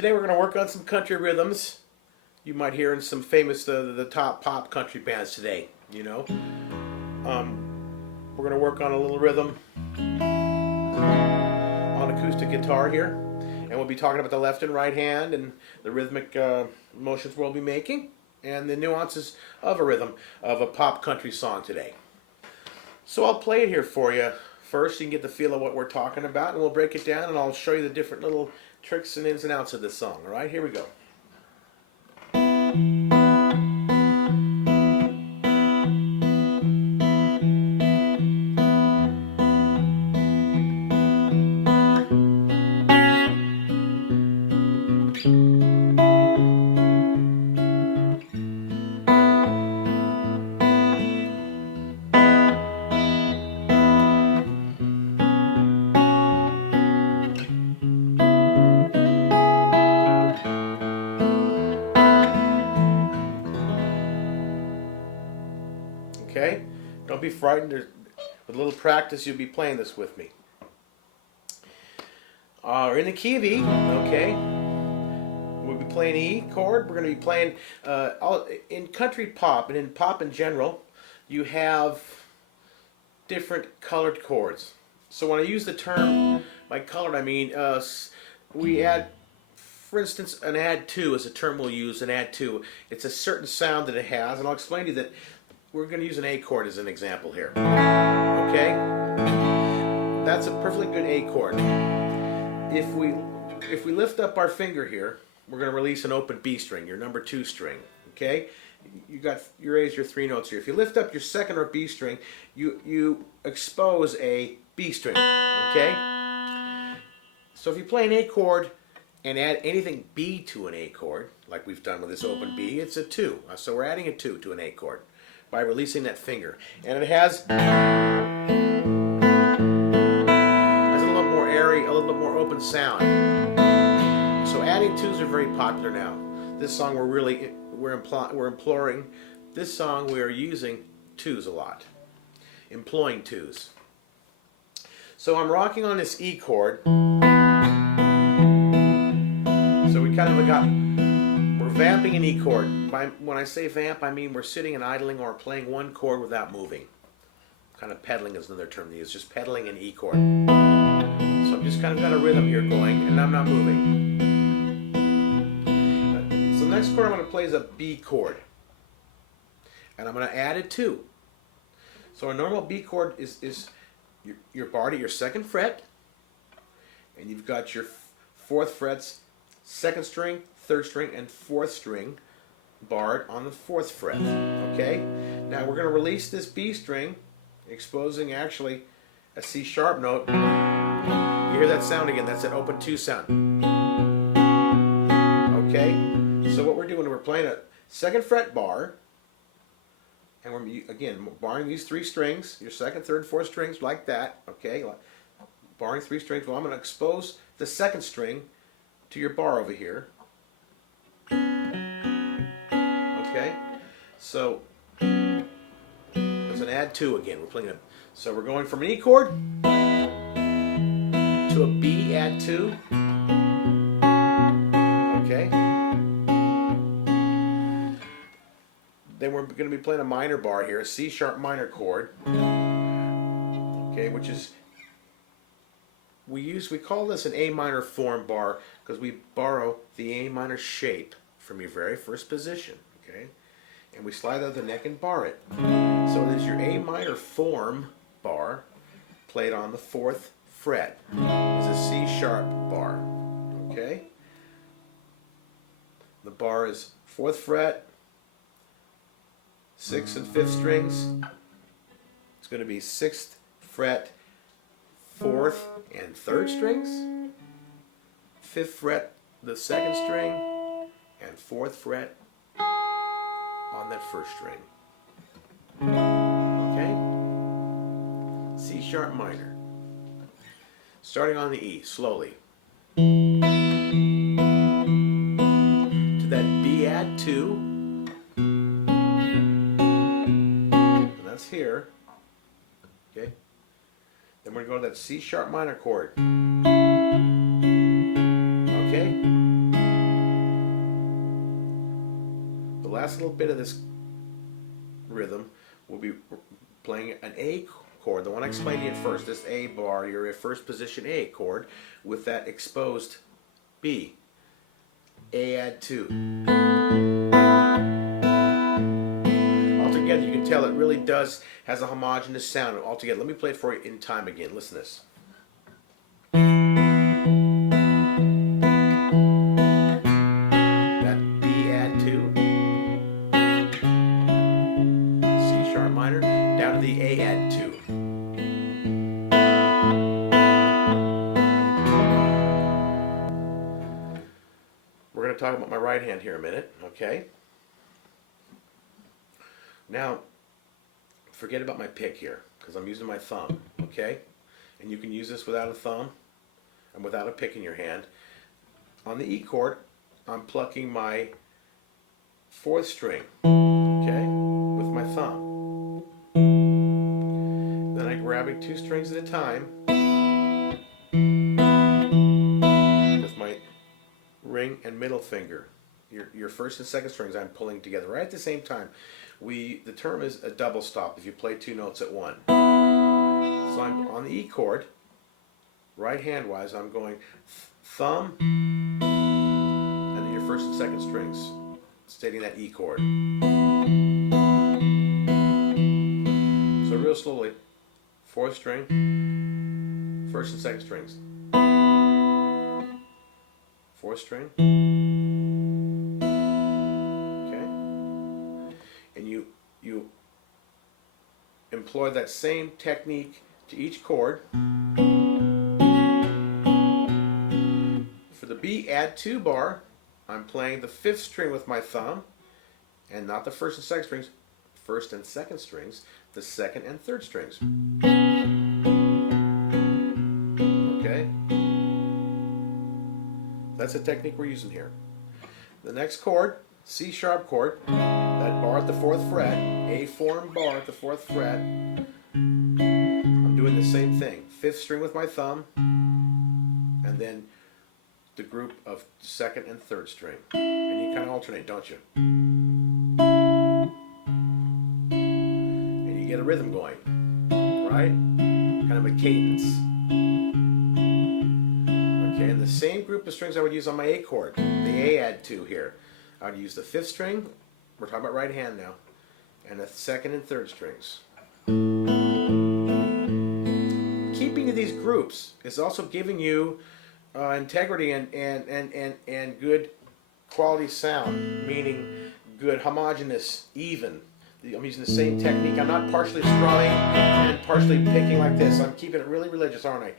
Today we're going to work on some country rhythms. You might hear in some famous, the top pop country bands today, you know. We're going to work on a little rhythm on acoustic guitar here. And we'll be talking about the left and right hand and the rhythmic motions we'll be making and the nuances of a rhythm of a pop country song today. So I'll play it here for you. First, you can get the feel of what we're talking about, and we'll break it down, and I'll show you the different little tricks and ins and outs of this song. All right, here we go. Okay? Don't be frightened. With a little practice, you'll be playing this with me. In the key of E, okay? We'll be playing E chord. We're going to be playing in country pop and in pop in general. You have different colored chords. So when I use the term by colored, I mean we add, for instance, an add to is a term we'll use. An add to. It's a certain sound that it has, and I'll explain to you that. We're going to use an A chord as an example here. Okay? That's a perfectly good A chord. If we lift up our finger here, we're going to release an open B string, your number 2 string. Okay? You got your A's, your 3 notes here. If you lift up your second or B string, you expose a B string. Okay? So if you play an A chord and add anything B to an A chord, like we've done with this open B, it's a 2. So we're adding a 2 to an A chord by releasing that finger. And it has a little more airy, a little bit more open sound. So adding 2s are very popular now. This song we're employing. This song we are using 2s a lot. Employing 2s. So I'm rocking on this E chord. So we kind of we're vamping an E chord. When I say vamp, I mean we're sitting and idling or playing one chord without moving. Kind of pedaling is another term to use, just pedaling an E chord. So I'm just kind of got a rhythm here going, and I'm not moving. So the next chord I'm going to play is a B chord. And I'm going to add a 2. So a normal B chord is your bar to your 2nd fret, and you've got your 4th frets, 2nd string, 3rd string, and 4th string barred on the 4th fret. Okay? Now we're going to release this B string, exposing actually a C sharp note. You hear that sound again, that's an open 2 sound. Okay? So what we're doing, we're playing a 2nd fret bar, and we're again barring these 3 strings, your 2nd, 3rd, 4th strings like that. Okay? Barring 3 strings. Well, I'm going to expose the 2nd string to your bar over here. Okay, so there's an add 2 again. We're playing so we're going from an E chord to a B add 2. Okay. Then we're going to be playing a minor bar here, a C sharp minor chord. Okay, which is we call this an A minor form bar because we borrow the A minor shape from your very first position. Okay, and we slide out the neck and bar it. So it is your A minor form bar played on the 4th fret. It's a C sharp bar. Okay, the bar is 4th fret, 6th and 5th strings. It's going to be 6th fret, 4th and 3rd strings, 5th fret the 2nd string, and 4th fret on that 1st string. Okay? C sharp minor. Starting on the E, slowly. To that B add 2. And that's here. Okay? Then we're going to go to that C sharp minor chord. Okay? last little bit of this rhythm, we'll be playing an A chord, the one I explained to you at first, this A bar, your first position A chord, with that exposed B. A add 2. Altogether, you can tell it really has a homogeneous sound altogether. Let me play it for you in time again. Listen to this. That B add 2. C sharp minor, down to the A add 2. We're going to talk about my right hand here a minute, okay? Now, forget about my pick here, because I'm using my thumb, okay? And you can use this without a thumb and without a pick in your hand. On the E chord, I'm plucking my 4th string, okay, with my thumb. Then I'm grabbing 2 strings at a time with my ring and middle finger. Your first and second strings I'm pulling together right at the same time. The term is a double stop if you play 2 notes at one. So I'm on the E chord, right hand wise, I'm going thumb and then your first and second strings, stating that E chord. So real slowly, 4th string, first and second strings, 4th string, okay, and you employ that same technique to each chord. For the B add 2 bar, I'm playing the 5th string with my thumb, and not the first and second strings, first and second strings, the second and third strings. Okay? That's the technique we're using here. The next chord, C sharp chord, that bar at the 4th fret, A form bar at the 4th fret. I'm doing the same thing. 5th string with my thumb, and then the group of 2nd and 3rd string. And you kind of alternate, don't you? And you get a rhythm going, right? Kind of a cadence. Okay, and the same group of strings I would use on my A chord, the A add 2 here. I would use the 5th string, we're talking about right hand now, and the 2nd and 3rd strings. Keeping to these groups is also giving you integrity and good quality sound, meaning good, homogeneous, even. I'm using the same technique. I'm not partially strumming and partially picking like this. I'm keeping it really religious, aren't I?